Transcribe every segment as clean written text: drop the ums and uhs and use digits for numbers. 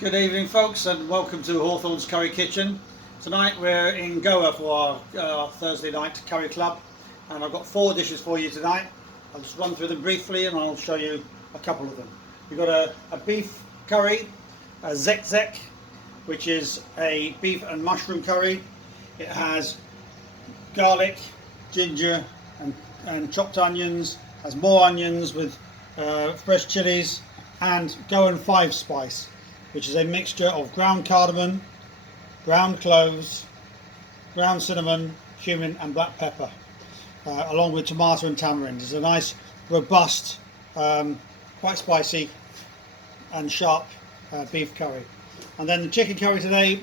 Good evening folks, and welcome to Hawthorns Curry Kitchen. Tonight we're in Goa for our Thursday night curry club, and I've got 4 dishes for you tonight. I'll just run through them briefly and I'll show you a couple of them. We've got a beef curry, a zek, which is a beef and mushroom curry. It has garlic, ginger and chopped onions, has more onions with fresh chilies, and Goan 5 spice, which is a mixture of ground cardamom, ground cloves, ground cinnamon, cumin and black pepper, along with tomato and tamarind. It's a nice, robust, quite spicy and sharp beef curry. And then the chicken curry today,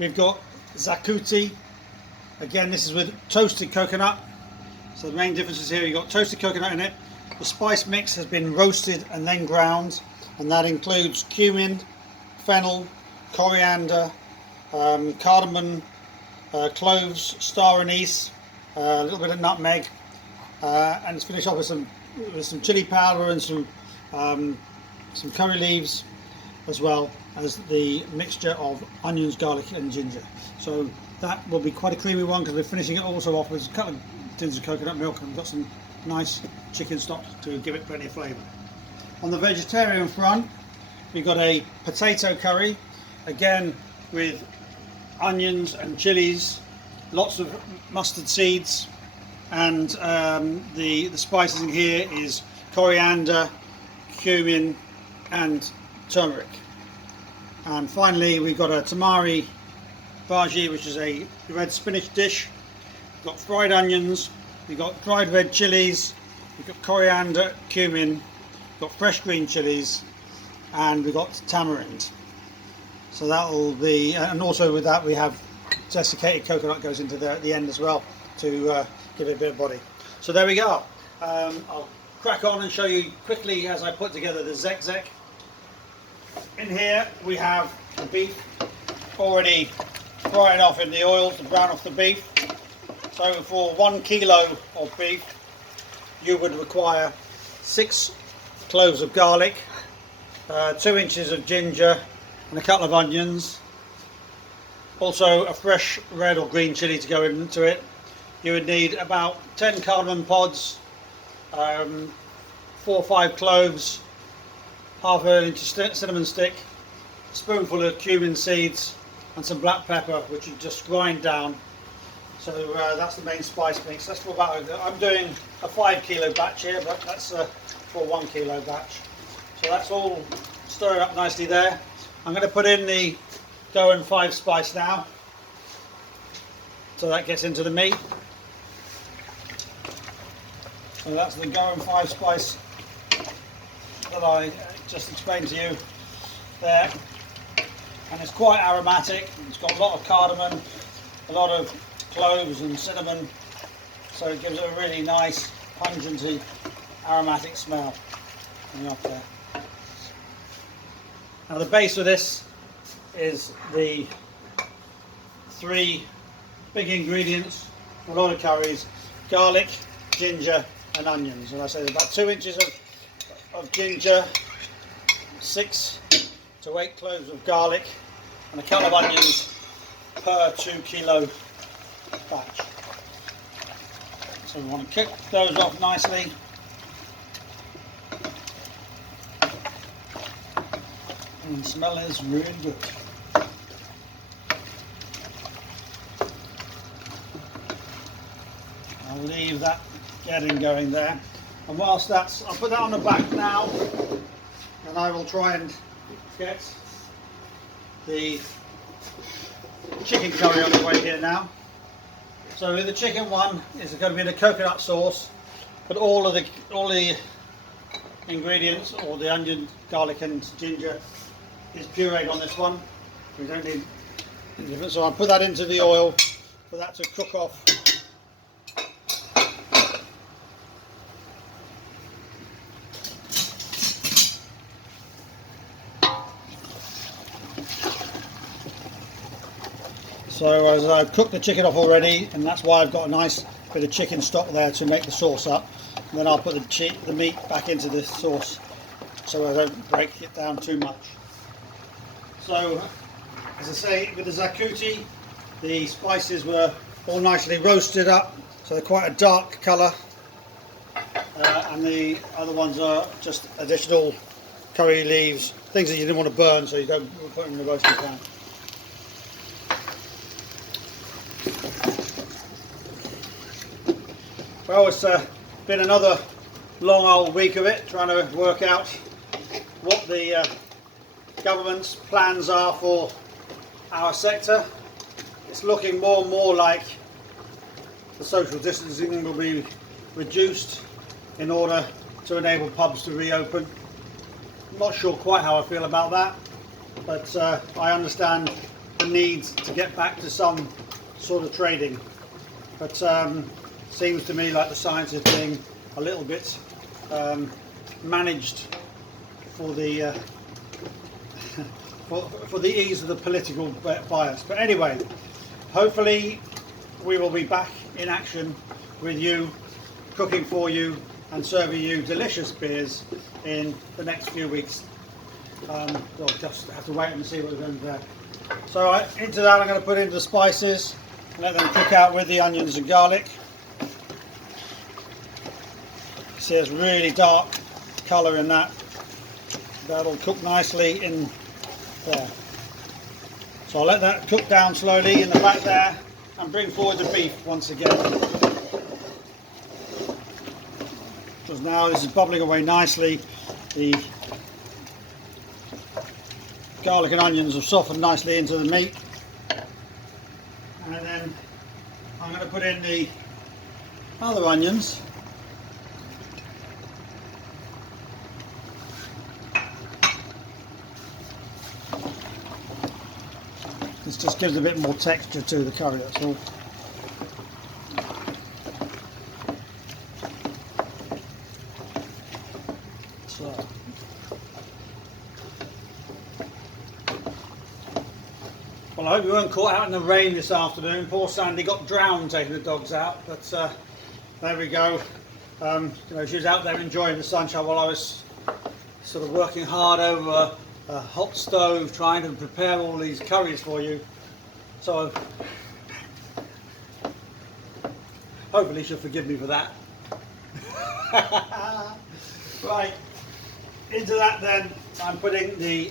we've got zakuti. Again, this is with toasted coconut. So the main difference is here, you've got toasted coconut in it. The spice mix has been roasted and then ground, and that includes cumin, fennel, coriander, cardamom, cloves, star anise, a little bit of nutmeg, and it's finished off with some chili powder and some curry leaves, as well as the mixture of onions, garlic and ginger. So that will be quite a creamy one, because we're finishing it also off with a couple of tins of coconut milk, and we've got some nice chicken stock to give it plenty of flavour. On the vegetarian front, we've got a potato curry, again with onions and chilies, lots of mustard seeds, and the spices in here is coriander, cumin and turmeric. And finally we've got a tamari bhaji, which is a red spinach dish. We've got fried onions, we've got dried red chilies, we've got coriander, cumin, we've got fresh green chilies, and we've got tamarind. So that will be, and also with that we have desiccated coconut goes into there at the end as well to give it a bit of body. So there we go. I'll crack on and show you quickly as I put together the zek. In here we have the beef already frying off in the oil to brown off the beef. So for 1 kilo of beef you would require 6 cloves of garlic, 2 inches of ginger and a couple of onions. Also a fresh red or green chili to go into it. You would need about 10 cardamom pods, 4 or 5 cloves, half an inch cinnamon stick, a spoonful of cumin seeds and some black pepper, which you just grind down. So that's the main spice mix. That's for about, I'm doing a 5 kilo batch here, but that's for a 1 kilo batch. So that's all stirred up nicely there. I'm going to put in the Goan 5 spice now, so that gets into the meat. So that's the Goan 5 spice that I just explained to you there, and it's quite aromatic. It's got a lot of cardamom, a lot of cloves and cinnamon, so it gives it a really nice pungency aromatic smell coming up there. Now the base of this is the 3 big ingredients for a lot of curries: garlic, ginger and onions. And I say about 2 inches of ginger, 6 to 8 cloves of garlic and a couple of onions per 2 kilo batch. So we want to cook those off nicely. And the smell is really good. I'll leave that getting going there. And whilst that's, I'll put that on the back now, and I will try and get the chicken curry on the way here now. So the chicken one is going to be in a coconut sauce, but all the ingredients, or the onion, garlic and ginger, is pureed on this one. We don't need any different. So I'll put that into the oil for that to cook off. So as I've cooked the chicken off already, and that's why I've got a nice bit of chicken stock there to make the sauce up. And then I'll put the meat back into this sauce so I don't break it down too much. So, as I say, with the zakuti, the spices were all nicely roasted up, so they're quite a dark colour, and the other ones are just additional curry leaves, things that you didn't want to burn, so you don't put them in the roasting pan. Well, it's been another long old week of it, trying to work out what the government's plans are for our sector. It's looking more and more like the social distancing will be reduced in order to enable pubs to reopen. I'm not sure quite how I feel about that, but I understand the need to get back to some sort of trading. But seems to me like the science is being a little bit managed for the for the ease of the political bias. But anyway, hopefully we will be back in action with you, cooking for you and serving you delicious beers in the next few weeks. We'll just have to wait and see what we're going to do. So into that I'm going to put in the spices and let them cook out with the onions and garlic. See, there's really dark colour in that. That'll cook nicely in there. So I'll let that cook down slowly in the back there and bring forward the beef once again. Because now this is bubbling away nicely. The garlic and onions have softened nicely into the meat. And then I'm going to put in the other onions. This just gives a bit more texture to the curry, that's all. So. Well, I hope you weren't caught out in the rain this afternoon. Poor Sandy got drowned taking the dogs out, but there we go. You know, she was out there enjoying the sunshine while I was sort of working hard over a hot stove trying to prepare all these curries for you. So hopefully she'll forgive me for that. Right, into that then I'm putting the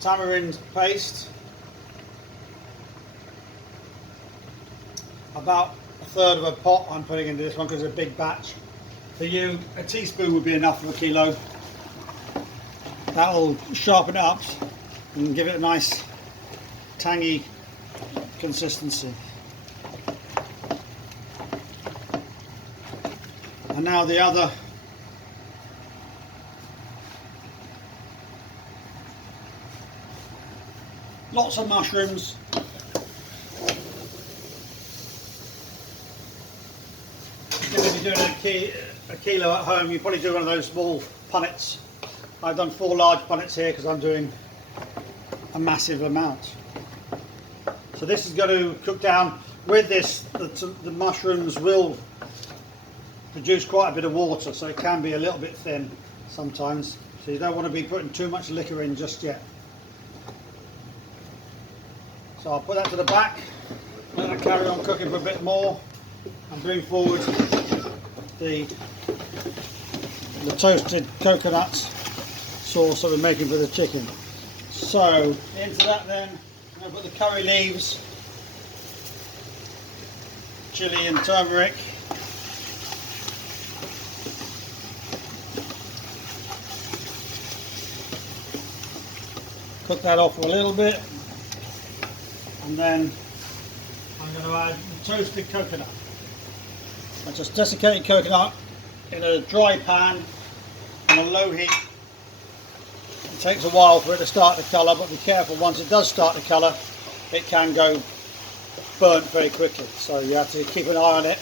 tamarind paste, about a third of a pot I'm putting into this one because it's a big batch. For you, a teaspoon would be enough for a kilo. That'll sharpen it up and give it a nice tangy consistency. And now the other lots of mushrooms. If you're doing a kilo at home, you probably do one of those small punnets. I've done 4 large punnets here because I'm doing a massive amount. So this is going to cook down. With this, the mushrooms will produce quite a bit of water, so it can be a little bit thin sometimes. So you don't want to be putting too much liquor in just yet. So I'll put that to the back, let that carry on cooking for a bit more, and bring forward the toasted coconut sauce that we're making for the chicken. So into that then, I'm going to put the curry leaves, chilli and turmeric, cook that off for a little bit, and then I'm going to add the toasted coconut. I just desiccated coconut in a dry pan on a low heat. It takes a while for it to start to colour, but be careful, once it does start to colour it can go burnt very quickly, so you have to keep an eye on it,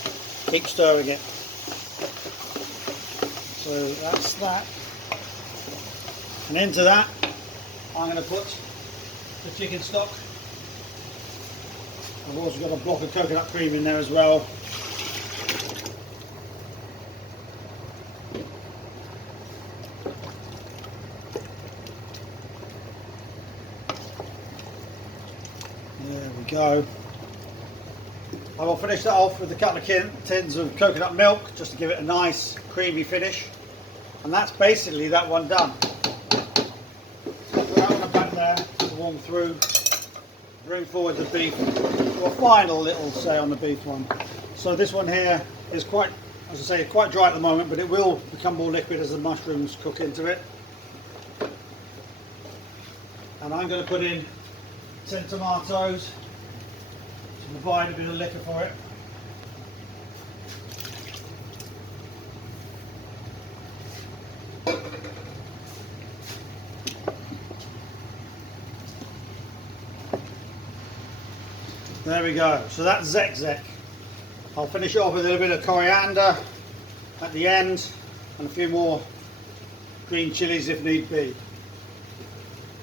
keep stirring it. So that's that, and into that I'm going to put the chicken stock. I've also got a block of coconut cream in there as well. go. I will finish that off with a couple of tins of coconut milk just to give it a nice creamy finish, and that's basically that one done. Put that one back there to warm through. Bring forward the beef. So a final little say on the beef one. So this one here is quite, as I say, quite dry at the moment, but it will become more liquid as the mushrooms cook into it. And I'm going to put in 10 tomatoes to provide a bit of liquor for it. There we go, so that's zek zek. I'll finish it off with a little bit of coriander at the end and a few more green chilies if need be.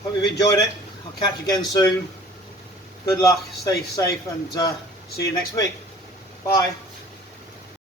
Hope you've enjoyed it. I'll catch you again soon. Good luck, stay safe, and see you next week. Bye.